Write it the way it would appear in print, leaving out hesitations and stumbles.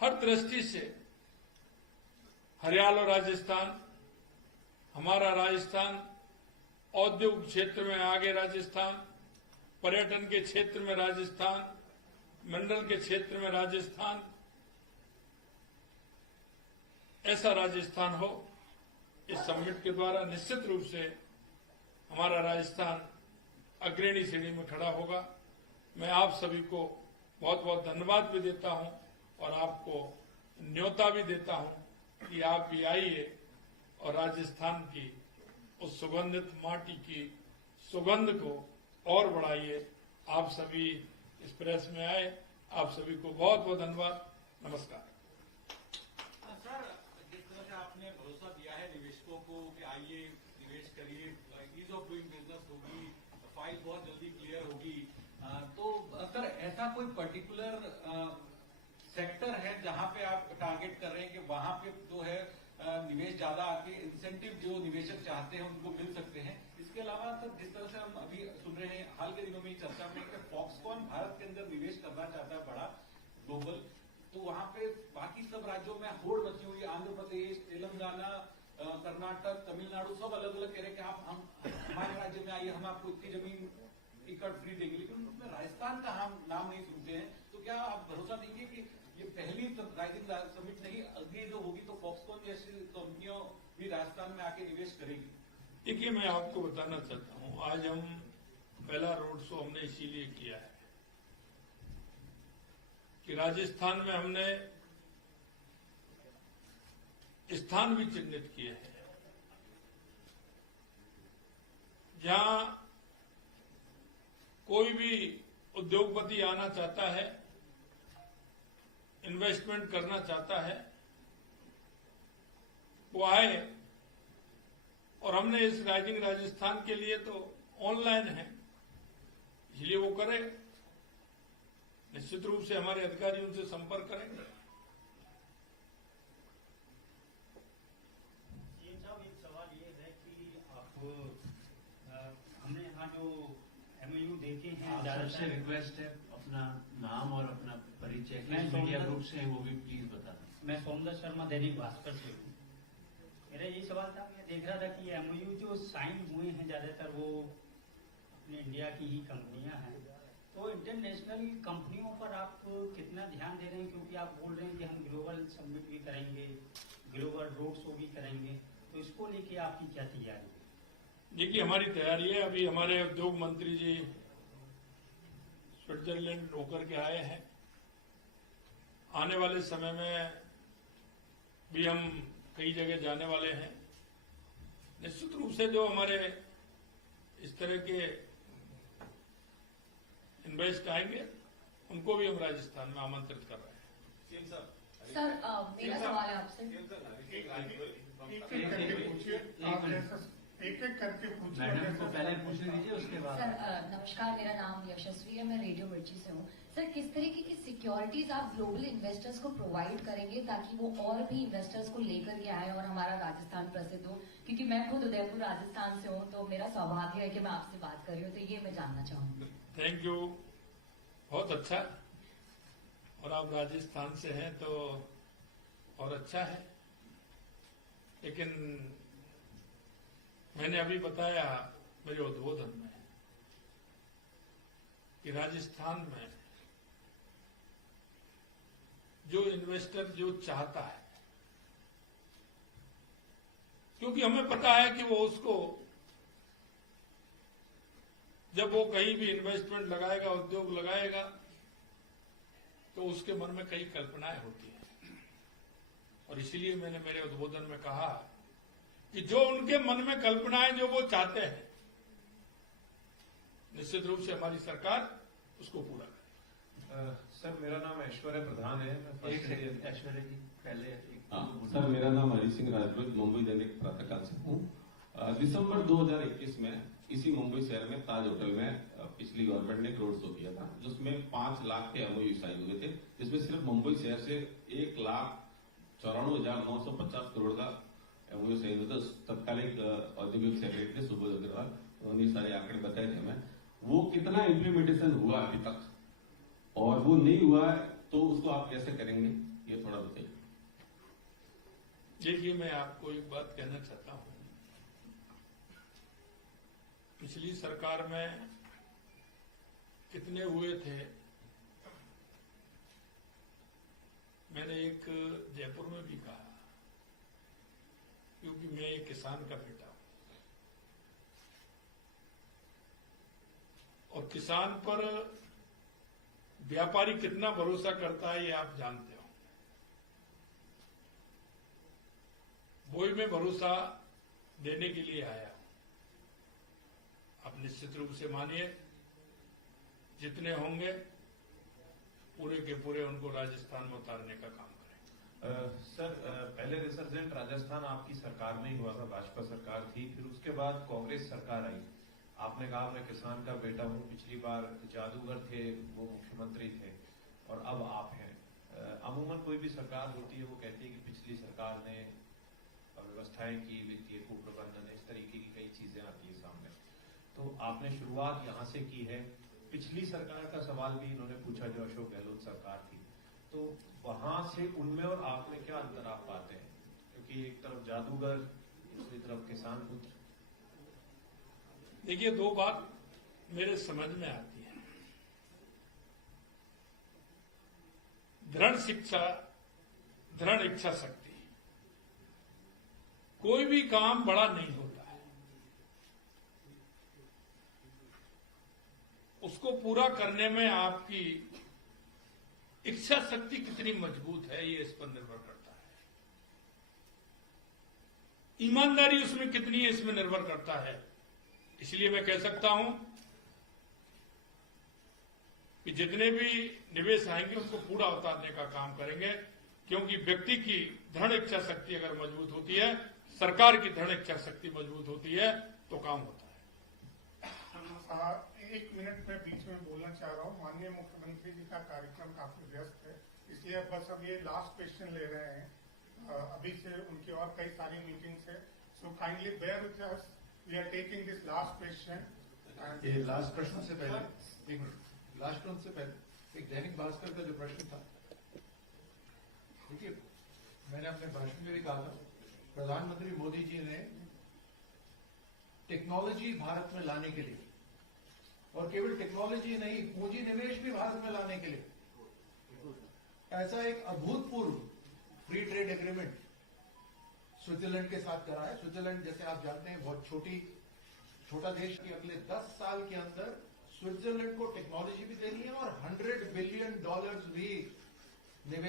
हर दृष्टि से हरियाणा और राजस्थान, हमारा राजस्थान, औद्योगिक क्षेत्र में आगे राजस्थान, पर्यटन के क्षेत्र में राजस्थान, मंडल के क्षेत्र में राजस्थान, ऐसा राजस्थान हो। इस समिट के द्वारा निश्चित रूप से हमारा राजस्थान अग्रणी श्रेणी में खड़ा होगा। मैं आप सभी को बहुत बहुत धन्यवाद भी देता हूं और आपको न्योता भी देता हूं कि आप भी आइए और राजस्थान की उस सुगंधित माटी की सुगंध को और बढ़ाइए। आप सभी इस प्रेस में आए, आप सभी को बहुत बहुत धन्यवाद। नमस्कार। सर, जिस तरह से आपने भरोसा दिया है निवेशकों को कि आइए निवेश करिए, ईज ऑफ डूइंग बिजनेस होगी, फाइल बहुत जल्दी क्लियर होगी, तो सर ऐसा कोई पर्टिकुलर सेक्टर है जहां पे आप टारगेट कर रहे हैं कि वहां पे जो है निवेश ज्यादा आके इंसेंटिव जो निवेशक चाहते हैं उनको मिल सकते हैं? इसके अलावा सर, जिस तरह से हम अभी सुन रहे हैं हाल के दिनों में चर्चा में कि फॉक्सकॉन भारत के अंदर निवेश करना चाहता है बड़ा ग्लोबल, तो वहां पे बाकी सब राज्यों में होड़ मची हुई, आंध्र प्रदेश, तेलंगाना, कर्नाटक, तमिलनाडु सब अलग अलग कह रहे हैं कि आप हमारे राज्य में आइए, हम आपको इतनी जमीन एकड़ फ्री देंगे, लेकिन उसमें राजस्थान का हम नाम नहीं सुनते हैं। तो क्या आप भरोसा देंगे कि ये पहली राइजिंग समिट नहीं, अगली जो होगी तो फॉक्सकॉन जैसी कंपनियों भी राजस्थान में आके निवेश करेगी? देखिए, मैं आपको बताना चाहता हूं, आज हम पहला रोड शो हमने इसीलिए किया है कि राजस्थान में हमने स्थान भी चिन्हित किए हैं जहां कोई भी उद्योगपति आना चाहता है, इन्वेस्टमेंट करना चाहता है, वो आए। और हमने इस राइजिंग राजस्थान के लिए तो ऑनलाइन है, इसलिए वो करे। निश्चित रूप से हमारे अधिकारी उनसे संपर्क करेंगे। साहब, एक सवाल ये है कि आप हमने यहाँ जो एमओयू देखे हैं, सबसे रिक्वेस्ट है अपना नाम और अपना परिचय मीडिया ग्रुप से वो भी प्लीज बता दें। मैं सोमदत्त शर्मा, दैनिक भास्कर से हूँ। मेरा यही सवाल था, मैं देख रहा था कि एमओयू जो साइन हुए हैं ज्यादातर वो अपने इंडिया की ही कंपनियां हैं, तो इंटरनेशनल कंपनियों पर आप कितना ध्यान दे रहे हैं? क्योंकि आप बोल रहे हैं कि हम ग्लोबल समिट भी करेंगे, ग्लोबल रोड शो भी करेंगे, तो इसको लेके आपकी क्या तैयारी है? देखिए, हमारी तैयारी है। अभी हमारे उद्योग मंत्री जी स्विट्जरलैंड होकर के आए हैं। आने वाले समय में भी हम कई जगह जाने वाले हैं। निश्चित रूप से जो हमारे इस तरह के इन्वेस्ट आएंगे उनको भी हम राजस्थान में आमंत्रित कर रहे हैं। सर, मेरा सवाल है आपसे। एक एक करके पूछिए। मैडम को पहले पूछने दीजिए, उसके बाद। सर नमस्कार, मेरा नाम यशस्वी है, मैं रेडियो मिर्ची से हूँ। सर, किस तरीके की सिक्योरिटीज आप ग्लोबल इन्वेस्टर्स को प्रोवाइड करेंगे ताकि वो और भी इन्वेस्टर्स को लेकर के आए और हमारा राजस्थान प्रसिद्ध हो? क्योंकि मैं खुद उदयपुर राजस्थान से हूँ, तो मेरा सौभाग्य है कि मैं आपसे बात कर रही हूँ, तो ये मैं जानना चाहूंगी। थैंक यू, बहुत अच्छा। और आप राजस्थान से हैं तो और अच्छा है। लेकिन मैंने अभी बताया मेरे उद्बोधन में कि राजस्थान में जो इन्वेस्टर जो चाहता है, क्योंकि हमें पता है कि वो उसको जब वो कहीं भी इन्वेस्टमेंट लगाएगा, उद्योग लगाएगा, तो उसके मन में कई कल्पनाएं होती हैं। और इसीलिए मैंने मेरे उद्बोधन में कहा कि जो उनके मन में कल्पनाएं जो वो चाहते हैं, निश्चित रूप से हमारी सरकार उसको पूरा करे। सर, मेरा नाम ऐश्वर्य प्रधान है। ऐश्वर्य जी पहले सर, मेरा नाम हरि सिंह राजपूत, मुंबई दैनिक प्रातःकाल से हूँ। दिसंबर 2021 में इसी मुंबई शहर में ताज होटल में पिछली गवर्नमेंट ने एक रोड शो किया था, जिसमें 5 लाख के एमओयू साइन हुए थे, जिसमें सिर्फ मुंबई शहर से 1,94,950 करोड़ का एमओयू साइन हुआ था। तत्कालीन औद्योगिक सेक्रेटरी सुबोध अग्रवाल, उन्होंने सारे आंकड़े बताए थे हमें। वो कितना इम्प्लीमेंटेशन हुआ अभी तक और वो नहीं हुआ है, तो उसको आप कैसे करेंगे? ये थोड़ा बताइए। देखिए, मैं आपको एक बात कहना चाहता हूं। पिछली सरकार में कितने हुए थे, मैंने एक जयपुर में भी कहा, क्योंकि मैं एक किसान का बेटा हूं और किसान पर व्यापारी कितना भरोसा करता है ये आप जानते हो। वही मैं भरोसा देने के लिए आया हूं। आप निश्चित रूप से मानिए, जितने होंगे पूरे के पूरे उनको राजस्थान में उतारने का काम करें। सर, पहले रिसर्जेंट राजस्थान आपकी सरकार में ही हुआ था, भाजपा सरकार थी, फिर उसके बाद कांग्रेस सरकार आई। आपने कहा मैं किसान का बेटा हूं, पिछली बार जादूगर थे वो मुख्यमंत्री थे और अब आप हैं। अमूमन कोई भी सरकार होती है वो कहती है कि पिछली सरकार ने व्यवस्थाएं की, वित्तीय कुप्रबंधन, इस तरीके की कई चीजें आती है सामने। तो आपने शुरुआत यहाँ से की है। पिछली सरकार का सवाल भी इन्होंने पूछा जो अशोक गहलोत सरकार थी, तो वहां से उनमें और आप में क्या अंतर आप पाते हैं? क्योंकि एक तरफ जादूगर, दूसरी तरफ किसान पुत्र। देखिए, दो बात मेरे समझ में आती है। दृढ़ शिक्षा, दृढ़ इच्छा शक्ति। कोई भी काम बड़ा नहीं होता है, उसको पूरा करने में आपकी इच्छा शक्ति कितनी मजबूत है ये इस पर निर्भर करता है। ईमानदारी उसमें कितनी है इसमें निर्भर करता है। इसलिए मैं कह सकता हूं कि जितने भी निवेश आएंगे उसको पूरा उतारने का काम करेंगे, क्योंकि व्यक्ति की दृढ़ इच्छा शक्ति अगर मजबूत होती है, सरकार की दृढ़ इच्छा शक्ति मजबूत होती है, तो काम होता है। एक मिनट में बीच में बोलना चाह रहा हूँ। माननीय मुख्यमंत्री जी का कार्यक्रम काफी व्यस्त है, इसलिए बस अब ये लास्ट क्वेश्चन ले रहे हैं। अभी से उनकी और कई सारी मीटिंग्स है, so kindly bear with us, we are taking this last question. ये लास्ट प्रश्न से पहले एक मिनट, लास्ट प्रश्न से पहले एक दैनिक भास्कर का जो प्रश्न था, देखिए मैंने अपने भाषण में भी कहा था, प्रधानमंत्री मोदी जी ने टेक्नोलॉजी भारत में लाने के लिए, और केवल टेक्नोलॉजी नहीं, पूंजी निवेश भी भारत में लाने के लिए ऐसा एक अभूतपूर्व फ्री ट्रेड एग्रीमेंट स्विट्जरलैंड के साथ करा है। स्विट्जरलैंड, जैसे आप जानते हैं, बहुत छोटा देश की अगले 10 साल के अंदर स्विट्जरलैंड को टेक्नोलॉजी भी देनी है और $100 बिलियन भी निवेश